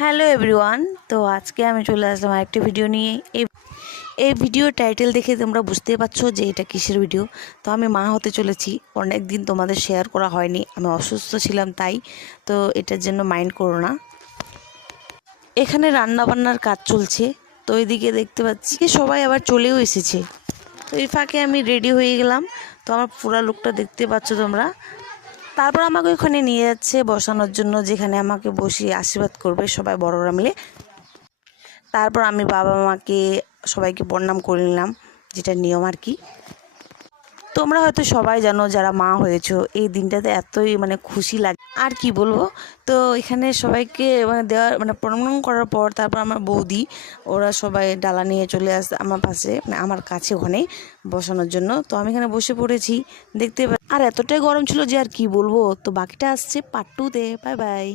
Hello everyone. তো আজকে আমি চলে আসলাম আরেকটি ভিডিও নিয়ে। এই ভিডিও টাইটেল দেখে তোমরা বুঝতে পারছো যে এটা কিসের ভিডিও। তো আমি মা হতে চলেছি, অনেক দিন তোমাদের শেয়ার করা হয়নি, আমি অসুস্থ ছিলাম তাই। তো এটার জন্য মাইন্ড করো না। এখানে রান্না বান্নার কাজ চলছে, তো এইদিকে দেখতে পাচ্ছি সবাই আবার চলেও এসেছে। তো এই ফাঁকে আমি রেডি হয়ে গেলাম। তো আমার পুরা লুকটা দেখতে পাচ্ছ তোমরা। তারপর আমাকে ওখানে নিয়ে যাচ্ছে বসানোর জন্য, যেখানে আমাকে বসিয়ে আশীর্বাদ করবে সবাই বড়রা মিলে। তারপর আমি বাবা মাকে সবাইকে প্রণাম করে নিলাম, যেটা নিয়ম আর কি। তোমরা হয়তো সবাই জানো যারা মা হয়েছো, এই দিনটাতে এতই খুশি লাগে আর কি বলবো। তো এখানে সবাইকে দেওয়ার প্রণাম করার পর তারপর আমার বৌদি ওরা সবাই ডালা নিয়ে চলে আসে আমার পাশে, আমার কাছে ওখানে বসানোর জন্য। তো আমি এখানে বসে পড়েছি দেখতে। আর এতটাই গরম ছিল যে আর কি বলবো। তো বাকিটা আসছে পার্ট 2-তে। Bye bye.